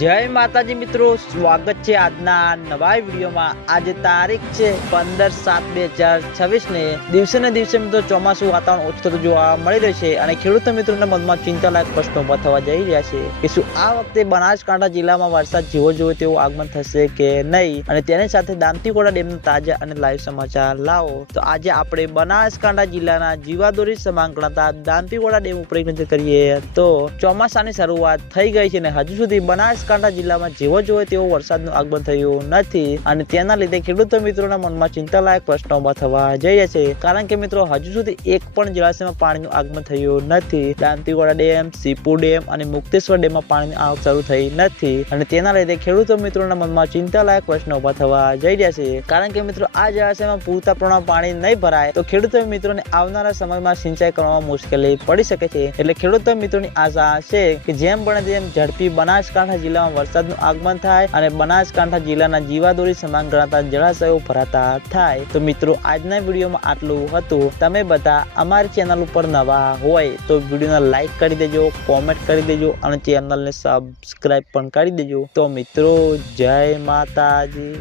જય માતાજી મિત્રો, સ્વાગત છે આજના નવા વિડીયોમાં। આજે તારીખ છે 15/7/2026 ને દિવસે ને દિવસે મિત્રો ચોમાસું વાતાવરણ ઓછું થતું જોવા મળી રહ્યું છે અને ખેડૂત મિત્રોના મનમાં ચિંતાલાયક પ્રશ્નો ઉભા થવા જઈ રહ્યા છે કે શું આ વખતે બનાસકાંઠા જિલ્લામાં વરસાદ જેવો જોવે તેવું આગમન થશે કે નહીં, અને તેની સાથે દાંતીવાડા ડેમના તાજા અને લાઈવ સમાચાર લાવો। તો આજે આપણે બનાસકાંઠા જિલ્લાના જીવાદોરી સમાન ગણાતા દાંતીવાડા ડેમ ઉપર એક નજર કરીએ તો ચોમાસાની શરૂઆત થઈ ગઈ છે અને હજુ સુધી બનાસકાંઠા જિલ્લામાં જેવો જોવે તેવો વરસાદનું આગમન થયું નથી અને તેના લીધે ખેડૂત મિત્રોના મનમાં ચિંતાલાયક પ્રશ્નો ઉભા થવા જઈ રહ્યા છે, કારણ કે મિત્રો હજુ સુધી એક પણ જળાશયમાં પાણીનું આગમન થયું નથી। દાંતીવાડા ડેમ, સીપુ ડેમ અને મુક્તેશ્વર ડેમમાં પાણીની આવક શરૂ થઈ નથી અને તેના લીધે ખેડૂતો મિત્રોના મનમાં ચિંતાલાયક પ્રશ્નો ઉભા થવા જઈ રહ્યા છે, કારણ કે મિત્રો આ જળાશયમાં પૂરતા પ્રમાણમાં પાણી નહીં ભરાય તો ખેડૂતો મિત્રોને આવનારા સમયમાં સિંચાઈ કરવામાં મુશ્કેલી પડી શકે છે। એટલે ખેડૂતો મિત્રોની આશા છે કે જેમ બને તેમ ઝડપી બનાસકાંઠા જિલ્લામાં વરસાદનું આગમન થાય અને બનાસકાંઠા જિલ્લાના જીવાદોરી સમાન ગણાતા જળાશયો ભરાતા થાય। તો મિત્રો આજના વિડીયોમાં આટલું હતું। તમે બધા અમારી ચેનલ ઉપર નવા હોય તો વિડીયોને લાઈક કરી દેજો, કોમેન્ટ કરી દેજો અને ચેનલને સબસ્ક્રાઇબ પણ કરી દેજો। તો મિત્રો જય માતાજી।